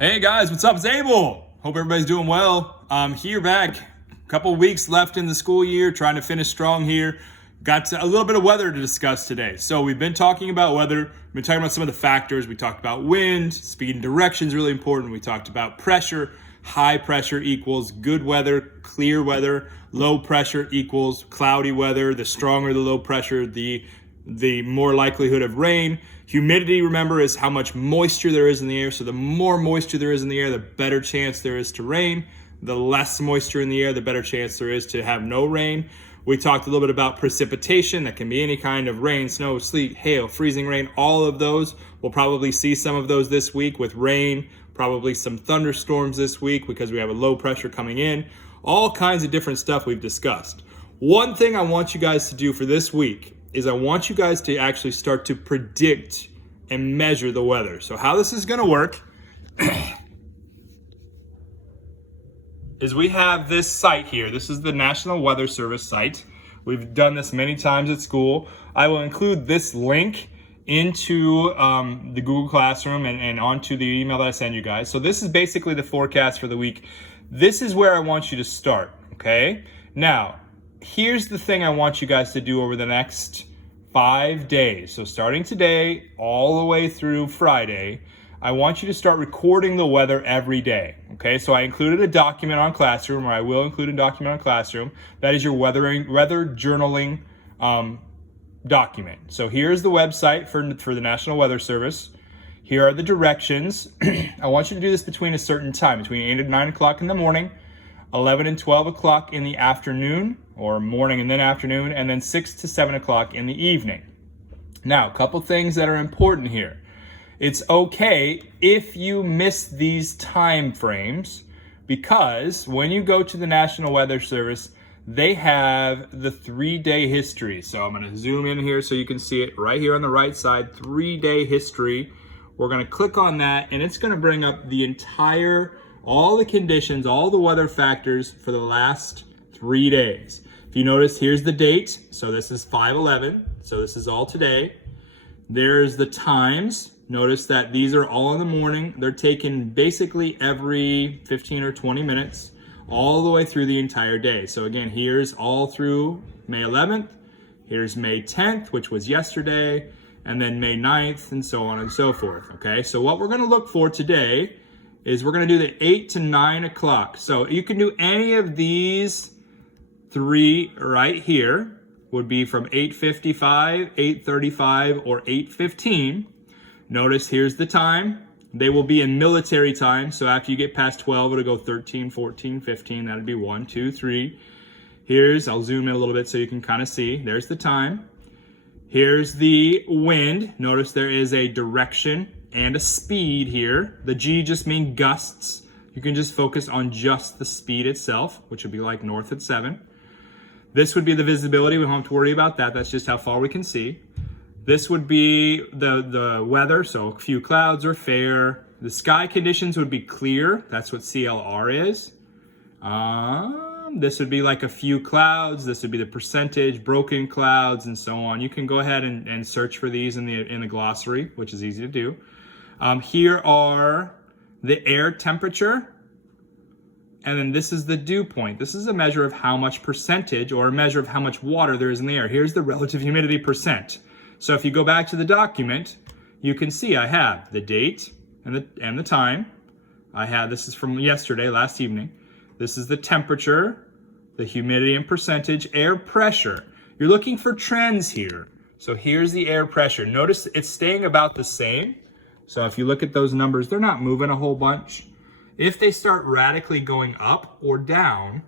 Hey guys, what's up? It's Abel. Hope everybody's doing well. I'm here back. A couple weeks left in the school year, trying to finish strong here. Got a little bit of weather to discuss today. So we've been talking about weather. We've been talking about some of the factors. We talked about wind, speed and direction is really important. We talked about pressure. High pressure equals good weather, clear weather. Low pressure equals cloudy weather. The stronger the low pressure, the more likelihood of rain. Humidity, remember, is how much moisture there is in the air. So the more moisture there is in the air, the better chance there is to rain. The less moisture in the air, the better chance there is to have no rain. We talked a little bit about precipitation. That can be any kind of rain, snow, sleet, hail, freezing rain, all of those. We'll probably see some of those this week with rain, probably some thunderstorms this week because we have a low pressure coming in. All kinds of different stuff we've discussed. One thing I want you guys to do for this week is I want you guys to actually start to predict and measure the weather. So how this is going to work is we have this site here. This is the National Weather Service site. We've done this many times at school. I will include this link into the Google Classroom and onto the email that I send you guys. So this is basically the forecast for the week. This is where I want you to start, okay? Now, here's the thing I want you guys to do over the next 5 days. So starting today all the way through Friday, I want you to start recording the weather every day. Okay, so I included a document on Classroom, or I will include a document on Classroom. That is your weather journaling document. So here's the website for the National Weather Service. Here are the directions. I want you to do this between a certain time, between 8 and 9 o'clock in the morning, 11 and 12 o'clock in the afternoon, or morning and then afternoon, and then 6 to 7 o'clock in the evening. Now, a couple things that are important here. It's okay if you miss these time frames, because when you go to the National Weather Service, they have the 3-day history. So I'm going to zoom in here so you can see it right here on the right side, 3-day history. We're going to click on that, and it's going to bring up the all the conditions, all the weather factors for the last 3 days. If you notice, here's the date. So this is 5/11. So this is all today. There's the times. Notice that these are all in the morning. They're taken basically every 15 or 20 minutes, all the way through the entire day. So again, here's all through May 11th. Here's May 10th, which was yesterday, and then May 9th, and so on and so forth. Okay, so what we're going to look for today is we're going to do the 8 to 9 o'clock. So you can do any of these three right here. Would be from 8:55, 8:35, or 8:15. Notice here's the time. They will be in military time. So after you get past 12, it'll go 13, 14, 15. That'd be 1, 2, 3. I'll zoom in a little bit so you can kind of see. There's the time. Here's the wind. Notice there is a direction and a speed here. The G just means gusts. You can just focus on just the speed itself, which would be like north at 7. This would be the visibility. We don't have to worry about that. That's just how far we can see. This would be the weather, so a few clouds or fair. The sky conditions would be clear. That's what CLR is. This would be like a few clouds. This would be the percentage, broken clouds, and so on. You can go ahead and search for these in the glossary, which is easy to do. Here are the air temperature. And then this is the dew point. This is a measure of how much percentage, or a measure of how much water there is in the air. Here's the relative humidity percent. So if you go back to the document, you can see I have the date and the time. This is from yesterday, last evening. This is the temperature, the humidity and percentage, air pressure. You're looking for trends here. So here's the air pressure. Notice it's staying about the same. So if you look at those numbers, they're not moving a whole bunch. If they start radically going up or down,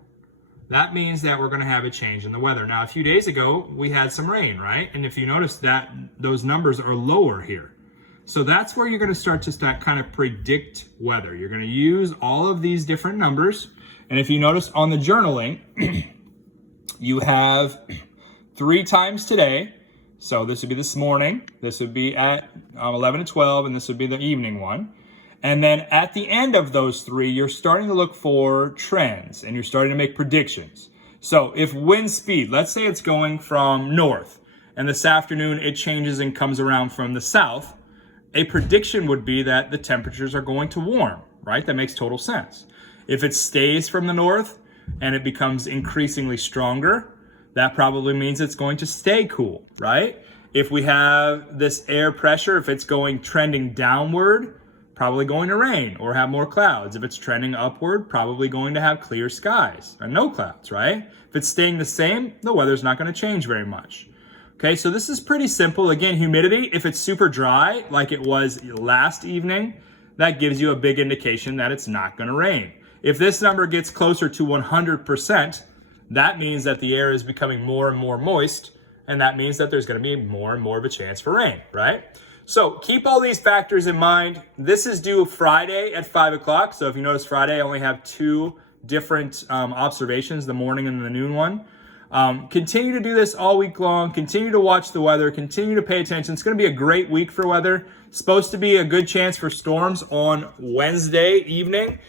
that means that we're going to have a change in the weather. Now, a few days ago, we had some rain, right? And if you notice that those numbers are lower here. So that's where you're going to start kind of predict weather. You're going to use all of these different numbers. And if you notice on the journaling, you have 3 times today. So this would be this morning. This would be at 11 to 12, and this would be the evening one. And then at the end of those 3, you're starting to look for trends and you're starting to make predictions. So if wind speed, let's say it's going from north, and this afternoon it changes and comes around from the south, a prediction would be that the temperatures are going to warm, right? That makes total sense. If it stays from the north and it becomes increasingly stronger, that probably means it's going to stay cool, right? If we have this air pressure, if it's trending downward, probably going to rain or have more clouds. If it's trending upward, probably going to have clear skies and no clouds, right? If it's staying the same, the weather's not going to change very much. Okay, so this is pretty simple. Again, humidity, if it's super dry, like it was last evening, that gives you a big indication that it's not going to rain. If this number gets closer to 100%, that means that the air is becoming more and more moist, and that means that there's going to be more and more of a chance for rain, right? So keep all these factors in mind. This is due Friday at 5 o'clock. So if you notice, Friday I only have 2 different observations, the morning and the noon one. Continue to do this all week long. Continue to watch the weather. Continue to pay attention. It's going to be a great week for weather. Supposed to be a good chance for storms on Wednesday evening.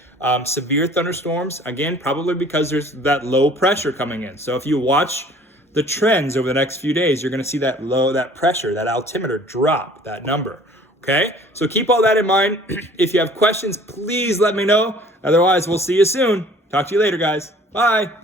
Severe thunderstorms, again, probably because there's that low pressure coming in. So if you watch the trends over the next few days, you're going to see that pressure, that altimeter drop, that number. Okay? So keep all that in mind. If you have questions, please let me know. Otherwise, we'll see you soon. Talk to you later, guys. Bye.